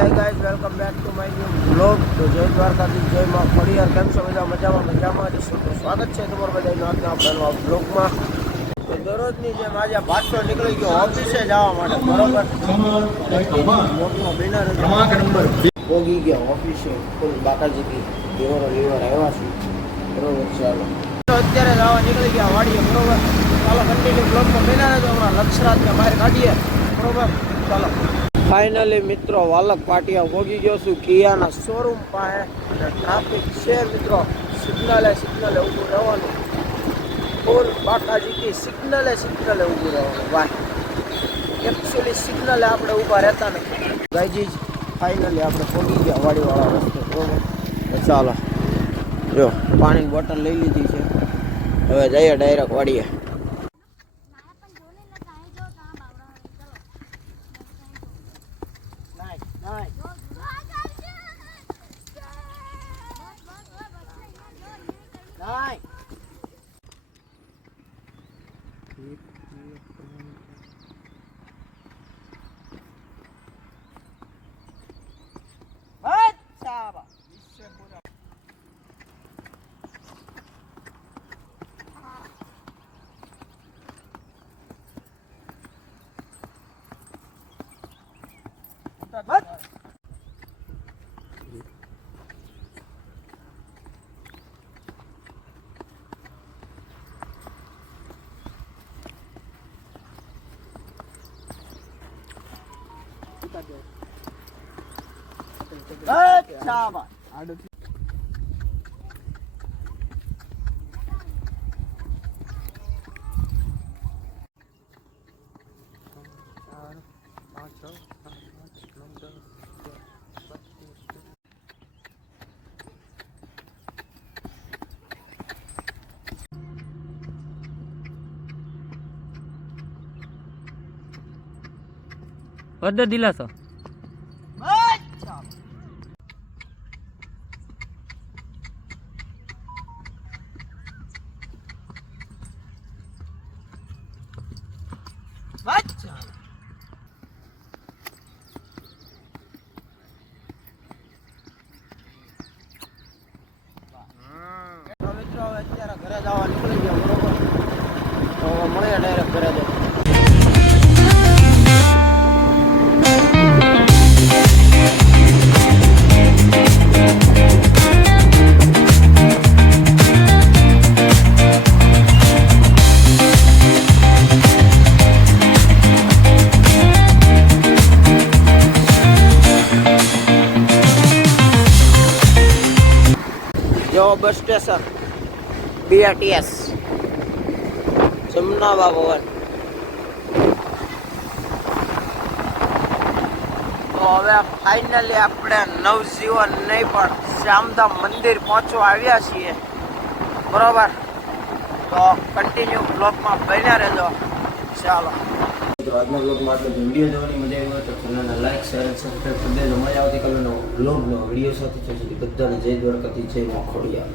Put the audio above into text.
હે guys, welcome back to my new blog. તો જય દ્વારકાથી, જય માં ખોડિયાર. કેમ છો બધા? મજામાં જશો. તો સ્વાગત છે તમારું બધાનું આજના આપણા બ્લોગમાં. તો દરરોજની જેમ આજે પાછો નીકળી ગયો ઓફિસે જવા માટે, બરોબર. બ્લોગમાં બિના પોગી ગયા ઓફિસે ફૂલ બાકાજીથી લીવર આવ્યા છું, બરોબર. ચાલો અત્યારે જવા નીકળી ગયા વાડીએ, બરોબર. ચાલો કન્ટિન્યુ બ્લોગમાં બિના રહેજો. હમણાં લક્ષરાજને બહાર કાઢીએ, બરોબર. ચાલો ફાઇનલી મિત્રો વાલક પાટિયા પહોંચી ગયો છું કિયાના શોરૂમ પાસે. ટ્રાફિક છે મિત્રો, સિગ્નલે ઊભું રહેવાનું. ફૂલ બાકાજીથી સિગ્નલે ઊભું રહેવાનું. વાહ, એકચ્યુઅલી સિગ્નલે આપણે ઊભા રહેતા નથી. ગાઈજી ફાઇનલી આપણે પહોંચી ગયા વાડીવાળા રસ્તે, બરોબર. ચાલો જો પાણીની બોટલ લઈ લીધી છે, હવે જઈએ ડાયરેક્ટ વાડીએ. વધ દિલાસો મિત્રો હવે અત્યારે ઘરે જવા નીકળી ગયા, બરોબર. તો મળીએ ડાયરેક્ટ ઘરે જઈએ. બસ સ્ટેશન BRTS જમનાબા ભવન. તો હવે ફાઇનલી આપણે નવજીવન નહીં પણ શ્યામધામ મંદિર પહોંચવા આવ્યા છીએ, બરોબર. તો કન્ટિન્યુ બ્લોગમાં બન્યા રહેજો. ચાલો તો આજના બ્લોગમાં આપણે વિડીયો જોવાની મજા આવી હોય તો ચેનલને લાઈક શેર અને સબસ્ક્રાઈબ કરી દેજો. મજા આવતી કલરનો બ્લોગનો વિડીયો સાથે બધાને જય દ્વારકાથી, જય માં ખોડિયાર.